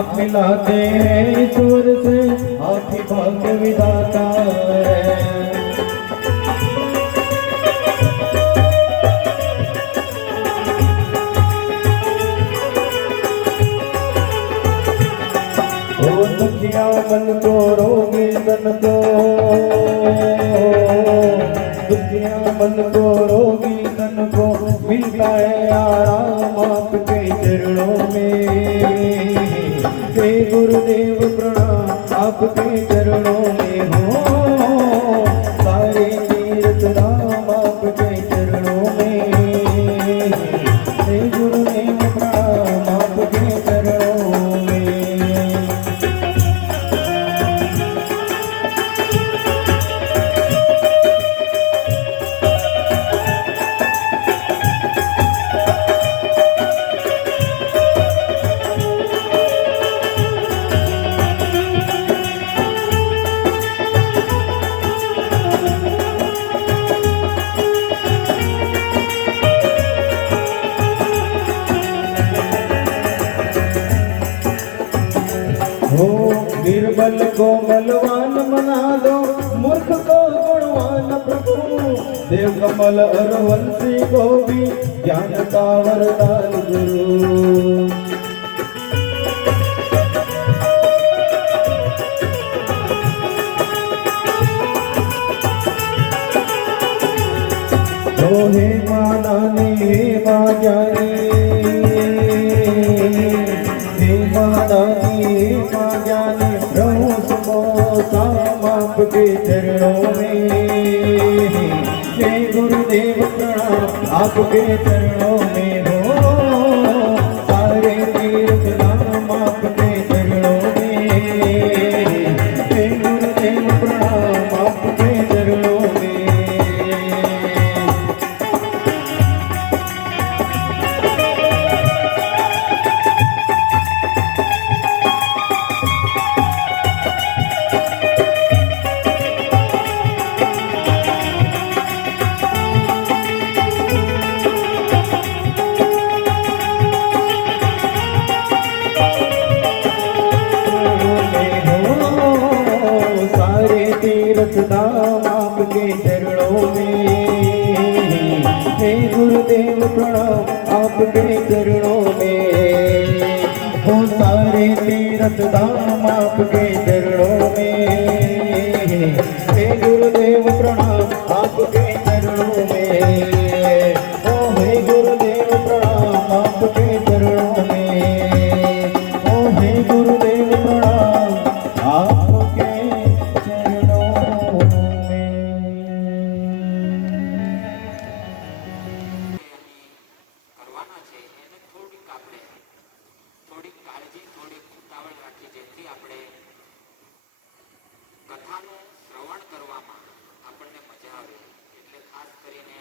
हाथ मिलाते हैं ईश्वर से, आप ही भाग्य विधाता है। दुखिया मन को रोगी तन को, दुखिया मन को रोगी तन को मिलता है आराम आपके चरणों में। हे गुरुदेव प्रणाम आपके चरणों में हो, सारे तीर्थ धाम आपके चरणों में। हे गुरुदेव प्रणाम आपके चरणों में। हो निर्बल को बलवान बना दो, मूर्ख को गुणवान प्रभु। देव कमल अरवंशी को भी ज्ञान का वरदान गुरु। हो हे मानानी हे मां ज्ञानी, हे मानानी आपके चरणों में। हे गुरुदेव प्रणाम आपके चरणों में हो, सारे तीर्थ धाम आपके चरणों में। हे गुरुदेव प्रणाम आपके चरणों में। धाम आपके चरणों में। हे गुरुदेव प्रणाम आपके चरणों में हो, सारे तीर्थ धाम आपके चरणों में। हे गुरुदेव प्रणाम आपके चरणों में हो, हे गुरुदेव प्रणाम आपके चरणों में हो, हे गुरुदेव प्रणाम आपके કથાનું શ્રવણ કરવામાં આપણને મજા આવે, એટલે ખાસ કરીને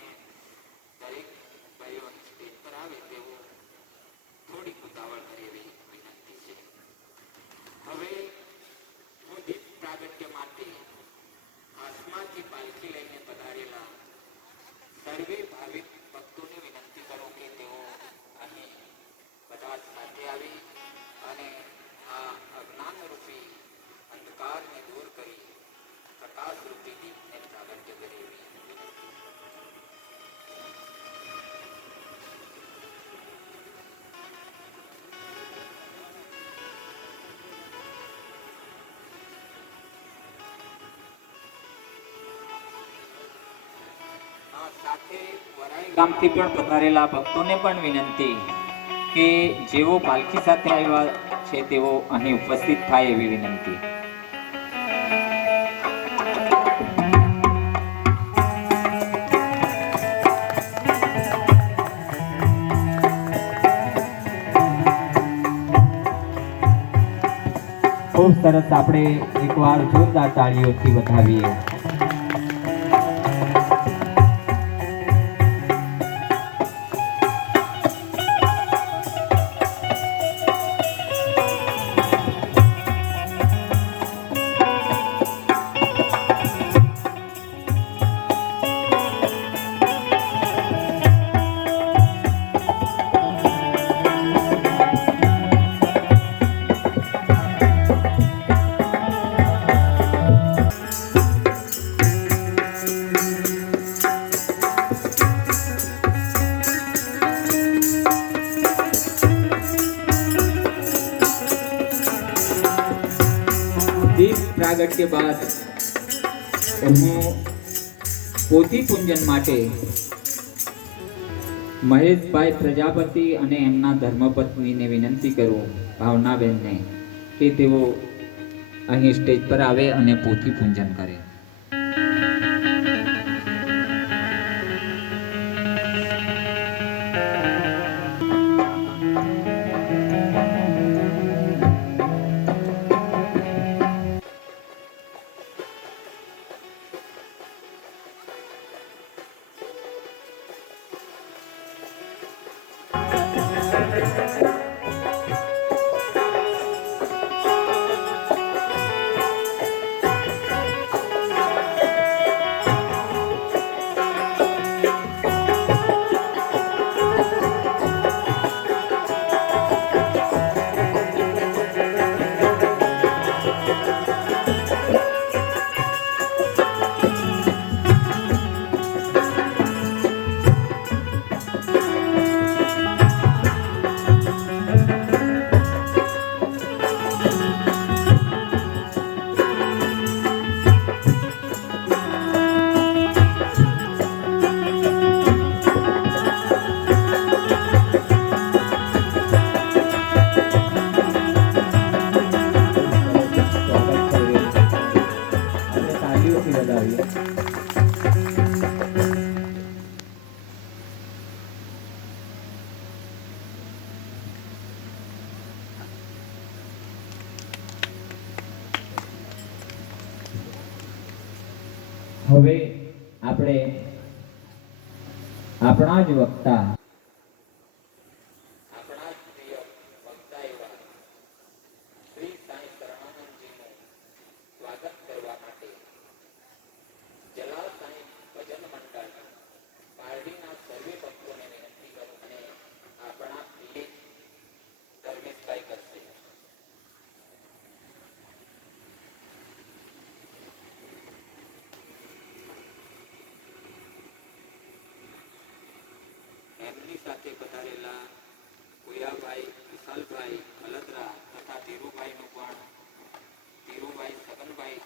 દરેક ભાઈઓ સ્ટેજ પર આવે તેવો થોડીક ઉતાવળ કરે એવી વિનંતી છે. હવે હું દીપ પ્રાગટ્ય માટે આસમાનથી પાલખી લઈને પધારેલા સર્વે ભાવિક ભક્તોને વિનંતી કરું કે તેઓ અહીં બધા સાથે આવી અને આ અજ્ઞાનરૂપી અંધકારને દૂર કરી પ્રકાશ રૂપી દીપને પ્રાગટ્ય કરે એવી વિનંતી. સાથે વરાઈ ગામથી પણ પધારેલા ભક્તોને પણ વિનંતી કે જેઓ પાલખી સાથે આવ્યા છે તેઓ અહીં ઉપસ્થિત થાય એવી વિનંતી. ખૂબ સરસ, આપણે એકવાર જોરદાર તાળીઓથી વધાવીએ. પ્રાગટ્ય બાદ હું પોથી પૂજન માટે મહેશભાઈ પ્રજાપતિ અને એમના ધર્મપત્નીને વિનંતી કરું, ભાવનાબેનને, કે તેઓ અહીં સ્ટેજ પર આવે અને પોથી પૂજન કરે. હવે આપણે આપણા જ વક્તા, આપણા જ પ્રિય વક્તા એવા શ્રી સાંઈ શરણાનંદજીનું સ્વાગત કરવા માટે જલાલ સાંઈ ભજન મંડળ પારડીના સર્વે ભક્તોને વિનંતી કરું અને આપણા પ્રિય ધર્મેશભાઈ કરશે. એમની સાથે પધારેલા કોયાભાઈ, વિશાલભાઈ ખલદરા તથા ધીરુભાઈનું પણ ધીરુભાઈ સગનભાઈ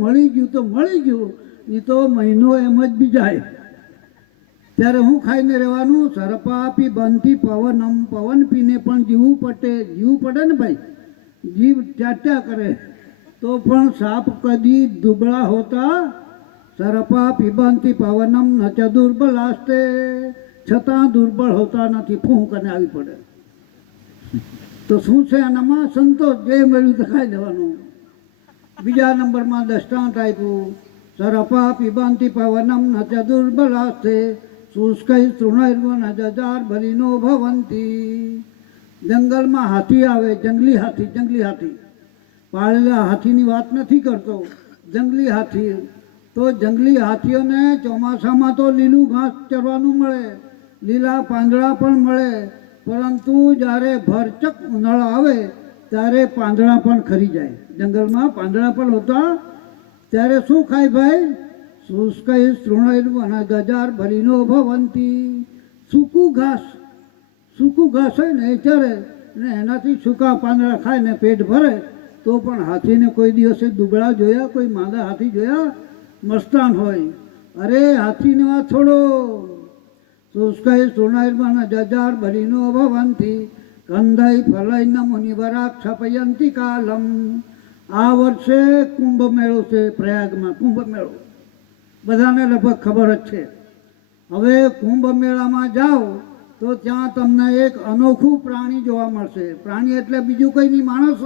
મળી ગયું તો મળી ગયું, એ તો મહિનો એમ જ બી જાય. ત્યારે હું ખાઈને રહેવાનું, સરપા પી બંધી પવનમ, પવન પીને પણ જીવવું પડે ને ભાઈ, જીવ ચાટ્યા કરે તો પણ સાપ કદી દુબળા હોતા, સરપા પીબંતી પવનમ નચ દુર્બલ આસ્તે, છતાં દુર્બળ હોતા નથી, ફૂંક અને આવી પડે. તો શું છે આનામાં? સંતોષ, જે મળ્યું તો ખાઈ લેવાનું. બીજા નંબરમાં દષ્ટાંત આપ્યું, સરપા પીબંતી પવનમ નચ દુર્બલ આસ્તે, શુષ્કૈ તૃણૈર્વન જજાર ભરીનો ભવંતી. જંગલમાં હાથી આવે, જંગલી હાથી, પાળેલા હાથીની વાત નથી કરતો, જંગલી હાથી. તો જંગલી હાથીઓને ચોમાસામાં તો લીલું ઘાસ ચરવાનું મળે, લીલા પાંદડા પણ મળે, પરંતુ જ્યારે ભરચક ઉનાળો આવે ત્યારે પાંદડા પણ ખરી જાય. જંગલમાં પાંદડા પણ હોતા, ત્યારે શું ખાય ભાઈ? શુષ્કૈ તૃણૈર્વન ગજાર ભરીનો ભવંતી. સૂકું ઘાસ હોય ને એ ચરે, ને એનાથી સૂકા પાંદડા ખાય ને પેટ ભરે. તો પણ હાથીને કોઈ દિવસે દુબળા જોયા? કોઈ માંદા હાથી જોયા? મસ્તાન હોય. અરે હાથીને વાત છોડો. શુષ્કૈ તૃણૈર્વન જજાર ભરીનો ભવંતી, કંદૈ ફલૈન મુનિવરા ક્ષપયંતી કાલમ. આ વર્ષે કુંભ મેળો છે પ્રયાગમાં, કુંભ મેળો બધાને લગભગ ખબર જ છે. હવે કુંભ મેળામાં જાઓ તો ત્યાં તમને એક અનોખું પ્રાણી જોવા મળશે. પ્રાણી એટલે બીજું કંઈ નહીં, માણસ જ,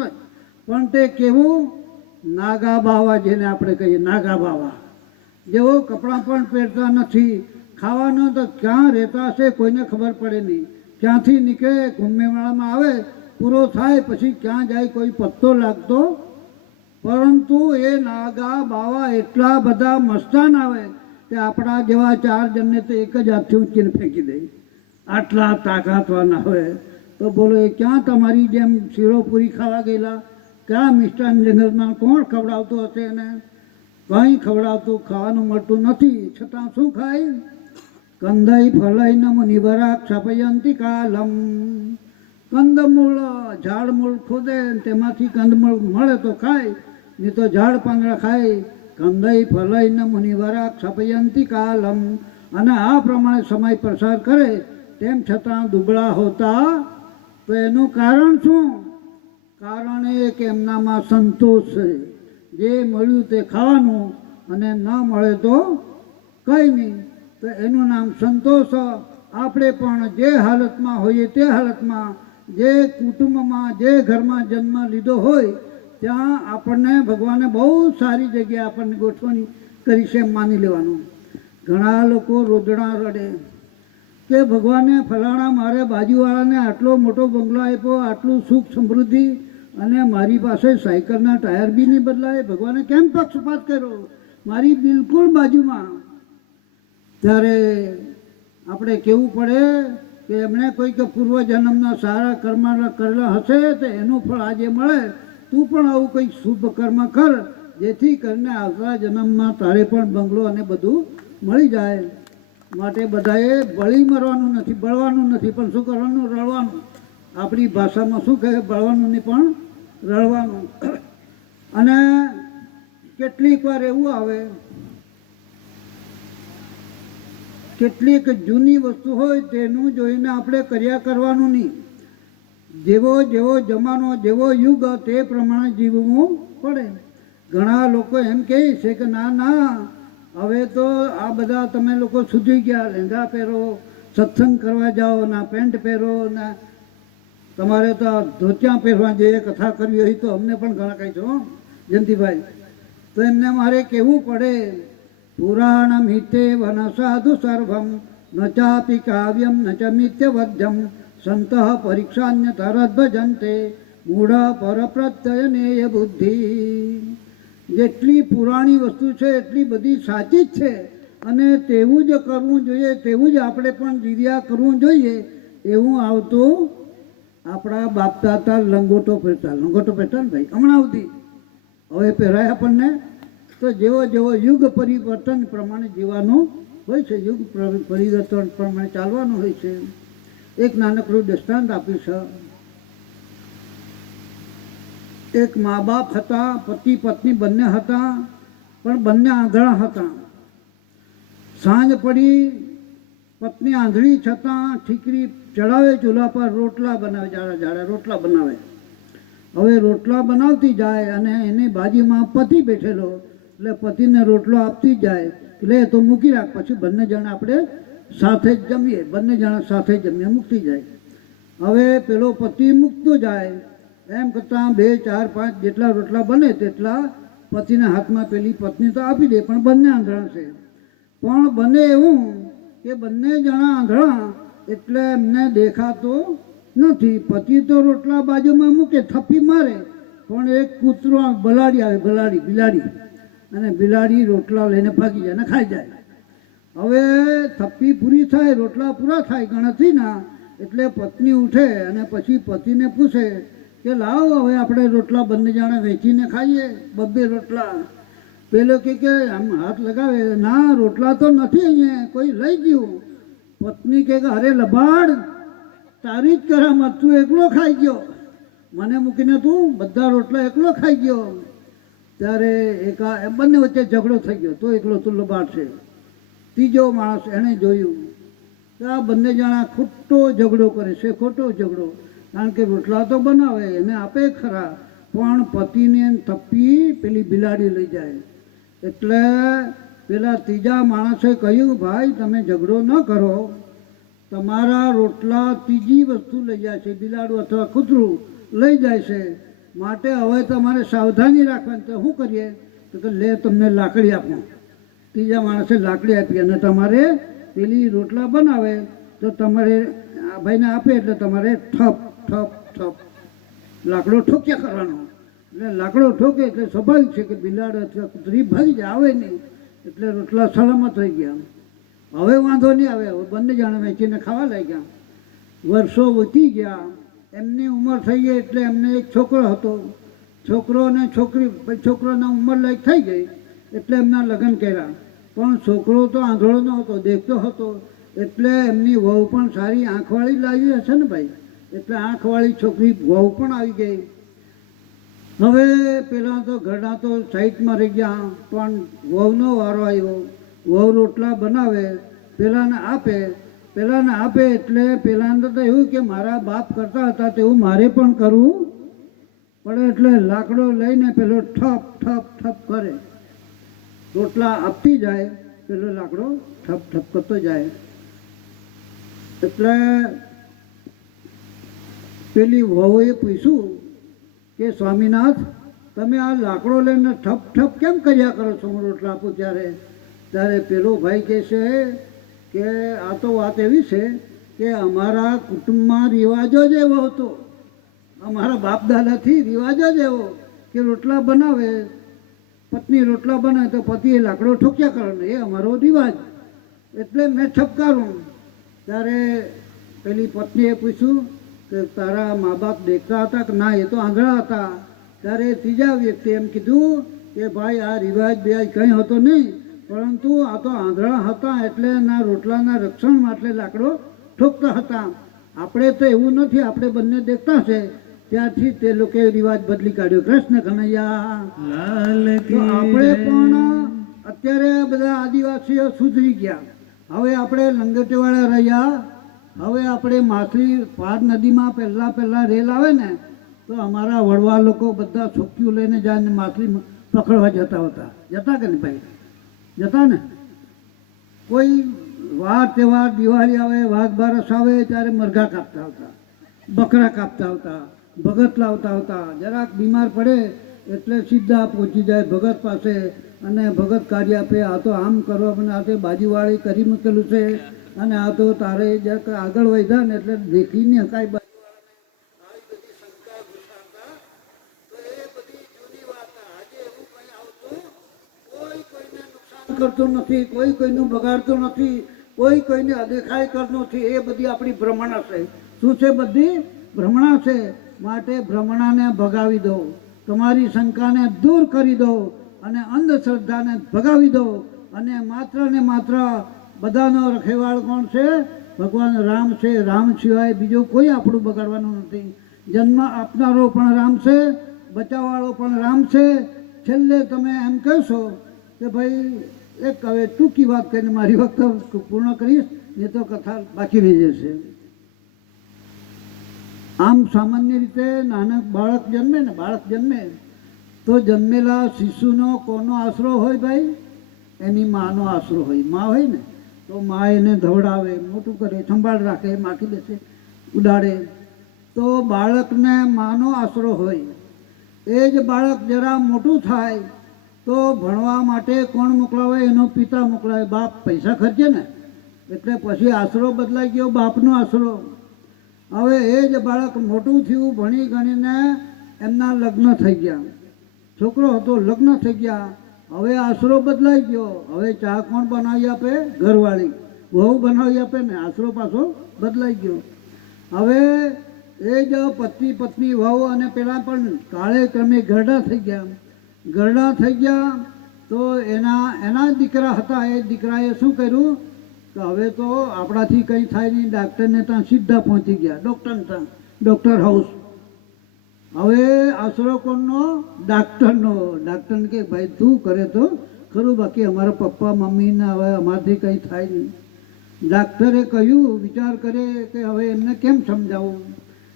પણ તે કેવું? નાગા બાવા, જેને આપણે કહીએ નાગા બાવા. જેવો કપડાં પણ પહેરતા નથી, ખાવાનું તો ક્યાં રહેતા હશે કોઈને ખબર પડે નહીં. ક્યાંથી નીકળે, કુંભ મેળામાં આવે, પૂરો થાય પછી ક્યાં જાય કોઈ પત્તો લાગતો. પરંતુ એ નાગા બાવા એટલા બધા મસ્તાન આવે કે આપણા જેવા 4 જણને તો એક જ હાથથી ઉંચકીને ફેંકી દે. આટલા તાકાતવાના હોય. તો બોલો એ ક્યાં તમારી જેમ શીરો પૂરી ખાવા ગયેલા, કયા મિષ્ટાન જંગલમાં કોણ ખવડાવતું હશે એને? કંઈ ખવડાવતું ખાવાનું મળતું નથી, છતાં શું ખાય? કંદઈ ફલૈન મુનિવરા ક્ષપયંતી કાલમ. કંદમૂળ ઝાડમૂળ ખોદે ને તેમાંથી કંદમૂળ મળે તો ખાય, નહીં તો ઝાડ પાંદડા ખાય. કંદઈ ફલૈન મુનિવરા ક્ષપયંતી કાલમ. અને આ પ્રમાણે સમય પસાર કરે તેમ છતાં દુબળા હોતા. તો એનું કારણ શું? કારણ એ કે એમનામાં સંતોષ છે. જે મળ્યું તે ખાવાનું અને ન મળે તો કંઈ નહીં. તો એનું નામ સંતોષ. આપણે પણ જે હાલતમાં હોઈએ તે હાલતમાં, જે કુટુંબમાં જે ઘરમાં જન્મ લીધો હોય ત્યાં આપણને ભગવાને બહુ સારી જગ્યાએ આપણને ગોઠવણી કરી છે એમ માની લેવાનું. ઘણા લોકો રોદણા રડે કે ભગવાને ફલાણા મારે બાજુવાળાને આટલો મોટો બંગલો આપ્યો, આટલું સુખ સમૃદ્ધિ, અને મારી પાસે સાયકલના ટાયર બી નહીં બદલાય. ભગવાને કેમ પક્ષપાત કર્યો મારી બિલકુલ બાજુમાં? ત્યારે આપણે કહેવું પડે કે એમણે કોઈક પૂર્વજન્મના સારા કર્મ કરેલા હશે તો એનું ફળ આજે મળે. તું પણ આવું કંઈક શુભ કર્મ કર, જેથી કરીને આવતા જન્મમાં તારે પણ બંગલો અને બધું મળી જાય. માટે બધાએ બળી મરવાનું નથી, બળવાનું નથી, પણ શું કરવાનું? રડવાનું. આપણી ભાષામાં શું કહે? બળવાનું નહીં પણ રડવાનું. અને કેટલીક વાર એવું આવે, કેટલીક જૂની વસ્તુ હોય તેનું જોઈને આપણે કર્યા કરવાનું નહીં. જેવો જેવો જમાનો, જેવો યુગ તે પ્રમાણે જીવવું પડે. ઘણા લોકો એમ કહે છે કે ના ના, હવે તો આ બધા તમે લોકો સુધરી ગયા, લહેંગા પહેરો, સત્સંગ કરવા જાઓ, ના પેન્ટ પહેરો, ના તમારે તો ધોતિયા પહેરવા જોઈએ, કથા કરવી હોય તો. અમને પણ ઘણા કહી છો જયંતિભાઈ. તો એમને મારે કહેવું પડે, પુરાણમ હિતે વન સાધુ સર્વમ ન ચાપી કાવ્યમ ન ચ મિત્યવધ્યમ સંત પરીક્ષાન્ય તરદ ભજંતે મૂઢ પરપ્રત્યનેય બુદ્ધિ. જેટલી પુરાણી વસ્તુ છે એટલી બધી સાચી જ છે, અને તેવું જ કરવું જોઈએ, તેવું જ આપણે પણ જીવ્યા કરવું જોઈએ. એવું આવતું આપણા બાપ દાદા લંગોટો પહેરતા ને ભાઈ, હમણાં આવતી, હવે પહેરાય આપણને. તો જેવો જેવો યુગ પરિવર્તન પ્રમાણે જીવવાનું હોય છે, યુગ પરિવર્તન પ્રમાણે ચાલવાનું હોય છે. એક નાનકડું દૃષ્ટાંત આપ્યું છે. એક મા બાપ હતા, પતિ પત્ની બંને હતા, પણ બંને આંધળા હતા. સાંજ પડી, પત્ની આંધળી છતાં ઠીકરી ચડાવે ચૂલા પર, રોટલા બનાવે, જાડા જાડા રોટલા બનાવે. હવે રોટલા બનાવતી જાય અને એની બાજુમાં પતિ બેઠેલો, એટલે પતિને રોટલો આપતી જાય, એટલે તો મૂકી રાખ, પછી બંને જણા આપણે સાથે જ જમીએ, બંને જણા સાથે જમીએ, મૂકતી જાય. હવે પેલો પતિ મૂકતો જાય, એમ કરતાં 2, 4, 5 જેટલા રોટલા બને તેટલા પતિના હાથમાં પેલી પત્ની તો આપી દે, પણ બંને આંધળા છે. પણ બને એવું કે બંને જણા આંધળા એટલે એમને દેખાતો નથી. પતિ તો રોટલા બાજુમાં મૂકે, થપ્પી મારે, પણ એક કૂતરો બલાડી આવે, બિલાડી, અને બિલાડી રોટલા લઈને ભાગી જાય ને ખાઈ જાય. હવે થપ્પી પૂરી થાય, રોટલા પૂરા થાય ગણતરીના, એટલે પત્ની ઉઠે અને પછી પતિને પૂછે કે લાવો હવે આપણે રોટલા બંને જણા વેચીને ખાઈએ, 2 રોટલા. પેલો કે આમ હાથ લગાવે, ના રોટલા તો નથી અહીંયા, કોઈ લઈ ગયું. પત્ની કે અરે લબાડ, તારી જ કરામત, તું એકલો ખાઈ ગયો, મને મૂકીને તું બધા રોટલા એકલો ખાઈ ગયો. ત્યારે બંને વચ્ચે ઝઘડો થઈ ગયો, તો એકલો તું લબાડ છે. ત્રીજો માણસ એણે જોયું કે આ બંને જણા ખોટો ઝઘડો કરે છે, ખોટો ઝઘડો. કારણ કે રોટલા તો બનાવે, એને આપે ખરા, પણ પતિને થપ્પી પેલી બિલાડી લઈ જાય. એટલે પેલા ત્રીજા માણસે કહ્યું, ભાઈ તમે ઝઘડો ન કરો, તમારા રોટલા ત્રીજી વસ્તુ લઈ જાય છે, બિલાડું અથવા કૂતરું લઈ જાય છે, માટે હવે તમારે સાવધાની રાખવાની. તો શું કરીએ? તો કે લે તમને લાકડી આપો. ત્રીજા માણસે લાકડી આપી, અને તમારે પેલી રોટલા બનાવે તો તમારે ભાઈને આપે, એટલે તમારે ઠપ ઠપ ઠપ લાકડો ઠોક્યા કરવાનો. એટલે લાકડો ઠોકે એટલે સ્વાભાવિક છે કે બિલાડ અથવા કૂતરી ભાગી જાય, આવે નહીં, એટલે રોટલા સલામત થઈ ગયા. હવે વાંધો નહીં આવે, હવે બંને જણા વેચીને ખાવા લાગ્યા. વર્ષો વીતી ગયા, એમની ઉંમર થઈ ગઈ, એટલે એમને એક છોકરો હતો. છોકરો અને છોકરી, પછી છોકરાના ઉંમર લાયક થઈ ગઈ એટલે એમના લગ્ન કર્યા. પણ છોકરો તો આંધળો ન હતો, દેખતો હતો, એટલે એમની વહુ પણ સારી આંખવાળી લાવી હશે ને ભાઈ, એટલે આંખવાળી છોકરી વહુ પણ આવી ગઈ. હવે પેલા તો ઘરડા તો સાઈડમાં રહી ગયા, પણ વહુનો વારો આવ્યો. વહુ રોટલા બનાવે, પેલાને આપે એટલે પેલાને તો એવું કે મારા બાપ કરતા હતા તેવું મારે પણ કરવું પડે, એટલે લાકડો લઈને પેલો ઠપ ઠપ ઠપ કરે. રોટલા આપતી જાય, પેલો લાકડો ઠપ ઠપ કરતો જાય. એટલે પેલી વહુએ પૂછ્યું કે સ્વામીનાથ, તમે આ લાકડો લઈને ઠપ ઠપ કેમ કર્યા કરો છો હું રોટલા આપું ત્યારે? ત્યારે પેલો ભાઈ કહે છે કે આ તો વાત એવી છે કે અમારા કુટુંબમાં રિવાજો જ એવો હતો, અમારા બાપ દાદાથી રિવાજો જ એવો કે રોટલા બનાવે, પત્ની રોટલા બનાવે તો પતિએ લાકડો ઠોક્યા કરે, એ અમારો રિવાજ, એટલે મેં ઠપકારું. ત્યારે પેલી પત્નીએ પૂછ્યું કે તારા મા બાપ દેખતા હતા કે ના, એ તો આંધળા હતા. ત્યારે ત્રીજા વ્યક્તિ એમ કીધું કે ભાઈ આ રિવાજ બેવાજ કંઈ હતો નહીં, પરંતુ આ તો આંધળા હતા એટલે એના રોટલાના રક્ષણ માટે લાકડો ઠોકતા હતા. આપણે તો એવું નથી, આપણે બંને દેખતા છે, ત્યારથી તે લોકોએ રિવાજ બદલી કાઢ્યો. કૃષ્ણ કનૈયા લાલ તો આપણે પણ અત્યારે બધા આદિવાસીઓ સુધરી ગયા. હવે આપણે લંગોટીવાળા રહ્યા. હવે આપણે માછલી પાર નદીમાં પહેલાં રેલ આવે ને તો અમારા વડવા લોકો બધા છોકરીઓ લઈને જાય ને માછલી પકડવા જતા કે ને ભાઈ, જતા ને. કોઈ વાર તહેવાર, દિવાળી આવે, વાઘ બારસ આવે ત્યારે મરઘા કાપતા આવતા, બકરા કાપતા આવતા, ભગત લાવતા આવતા. જરાક બીમાર પડે એટલે સીધા પહોંચી જાય ભગત પાસે અને ભગત કાઢી આપે. આ તો આમ કરો અને આ તો બાજુવાળી કરી મૂકેલું છે અને આ તો તારે જરાક આગળ વધ્યા ને એટલે દેખીને કાંઈ કરતો નથી, કોઈ કોઈનું બગાડતો નથી, કોઈ કોઈને અદેખાઈ કરતો નથી. એ બધી આપણી ભ્રમણા છે. શું છે? બધી ભ્રમણા છે. માટે ભ્રમણાને ભગાવી દો, તમારી શંકાને દૂર કરી દો અને અંધશ્રદ્ધાને ભગાવી દો. અને માત્ર ને માત્ર બધાનો રખેવાળ કોણ છે? ભગવાન રામ છે. રામ સિવાય બીજો કોઈ આપણું બગાડવાનું નથી. જન્મ આપનારો પણ રામ છે, બચાવવાળો પણ રામ છે. છેલ્લે તમે એમ કહેશો કે ભાઈ એક હવે ટૂંકી વાત કરીને મારી વખત પૂર્ણ કરીશ, એ તો કથા બાકી રહી જશે. આમ સામાન્ય રીતે નાનક બાળક જન્મે તો જન્મેલા શિશુનો કોનો આશરો હોય ભાઈ? એની માનો આશરો હોય. મા હોય ને તો મા એને ધવડાવે, મોટું કરે, સંભાળ રાખે, માખી બેસે, ઉડાડે. તો બાળકને માનો આશરો હોય. એ જ બાળક જરા મોટું થાય તો ભણવા માટે કોણ મોકલાવે? એનો પિતા મોકલાવે. બાપ પૈસા ખર્ચે ને એટલે પછી આશરો બદલાઈ ગયો, બાપનો આશરો. હવે એ જ બાળક મોટું થયું, ભણી ગણીને એમના લગ્ન થઈ ગયા, છોકરો હતો, લગ્ન થઈ ગયા. હવે આશરો બદલાઈ ગયો. હવે ચા કોણ બનાવી આપે? ઘરવાળી, વહુ બનાવી આપે ને. આશરો પાછો બદલાઈ ગયો. હવે એ જ પત્ની વહુ અને પેલા પણ કાળે ક્રમે ઘરડા થઈ ગયા. તો એના દીકરા હતા. એ દીકરાએ શું કર્યું કે હવે તો આપણાથી કંઈ થાય નહીં, ડાક્ટરને ત્યાં સીધા પહોંચી ગયા, ડૉક્ટર હાઉસ. હવે આશરો કોણનો? ડાક્ટરનો. ડાક્ટરને કે ભાઈ તું કરે તો ખરું, બાકી અમારા પપ્પા મમ્મીને હવે અમારાથી કંઈ થાય નહીં. ડાક્ટરે કહ્યું, વિચાર કરે કે હવે એમને કેમ સમજાવવું.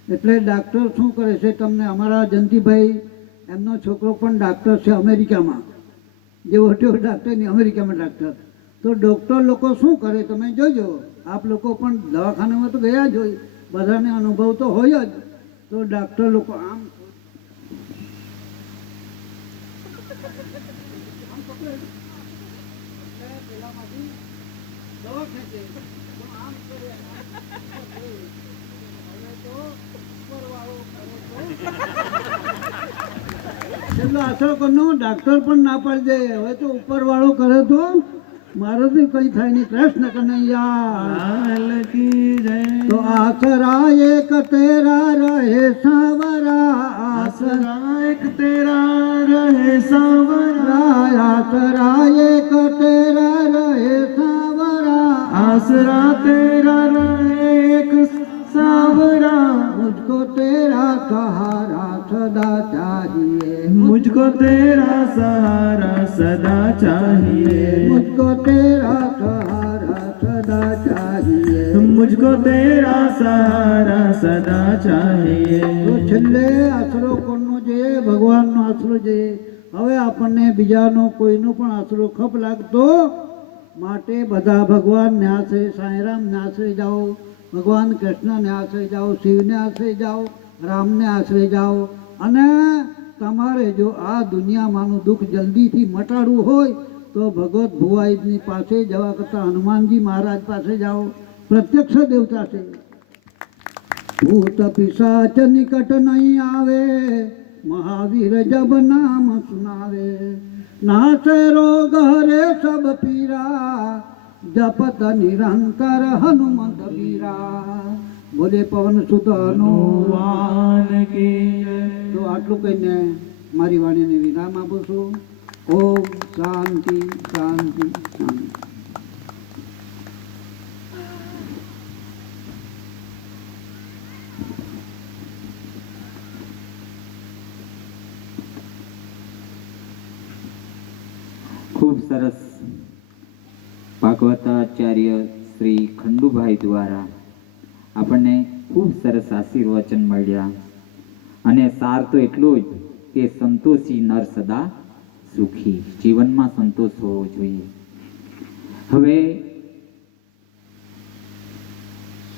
એટલે ડાક્ટર શું કરે છે, તમને અમારા જયંતિભાઈ, એમનો છોકરો પણ ડાક્ટર છે અમેરિકામાં, જે મોટો ડાક્ટર નહીં, અમેરિકામાં ડાક્ટર. તો ડૉક્ટર લોકો શું કરે તમે જોજો. આપ લોકો પણ દવાખાનામાં તો ગયા જ હોય, બધાને અનુભવ તો હોય જ. તો ડાક્ટર લોકો આમ દવા ખેંચે, આમ કરે, છેલ્લો આશરો કરનો ડાક્ટર પણ ના પાડી દે. હવે તો ઉપરવાળો કરે તો મારાથી કંઈ થાય નહીં. કૃષ્ણ કનૈયા તો આસરા એક તેરા રહે સાવરા, આસરા એક તેરા સાવરા આસરા એક તેરા રહે સાવરા આસરા તેરા રહે એક સાવરા मुझको तेरा सहारा सदा चाहिए मुझको तेरा सहारा सदा चाहिए मुझको तेरा सहारा सदा चाहिए मुझको तेरा सहारा सदा चाहिए તો છેલ્લે આશરો કોનો છે ભગવાનનો આશરો છે હવે આપણને બીજાનો કોઈનો પણ આશરો ખપ લાગતો માટે બધા ભગવાનને આશ્રય સાંઈરામને આશ્રય જાઓ ભગવાન કૃષ્ણને આશ્રય જાઓ શિવને આશ્રય જાઓ રામને આશ્રય જાઓ અને તમારે જો આ દુનિયામાંનું દુઃખ જલ્દીથી મટાડવું હોય તો ભગવત ભુવાઈની પાસે જવા કરતાં હનુમાનજી મહારાજ પાસે જાઓ પ્રત્યક્ષ દેવતા છે ભૂત પિશાચ નિકટ નહીં આવે મહાવીર જબ નામ સુનાવે નાશે રોગ હરે સબ પીરા જપત નિરંતર હનુમંત વીરા બોલે પવન સુત હનુમાન કી તો આટલું કહીને મારી વાણીને વિરામ આપું છું ઓમ શાંતિ શાંતિ શાંતિ ખૂબ સરસ ભાગવતાચાર્ય શ્રી ખંડુભાઈ દ્વારા આપણને ખૂબ સરસ આશીર્વચન મળ્યા અને સાર તો એટલું જ કે સંતોષી નર સદા સુખી જીવનમાં સંતોષ હોવો જોઈએ. હવે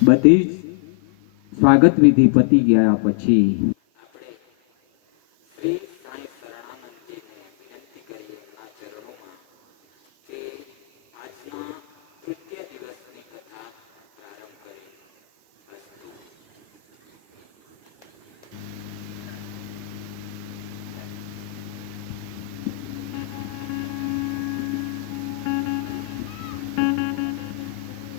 બધી જ સ્વાગત વિધિ પતી ગયા પછી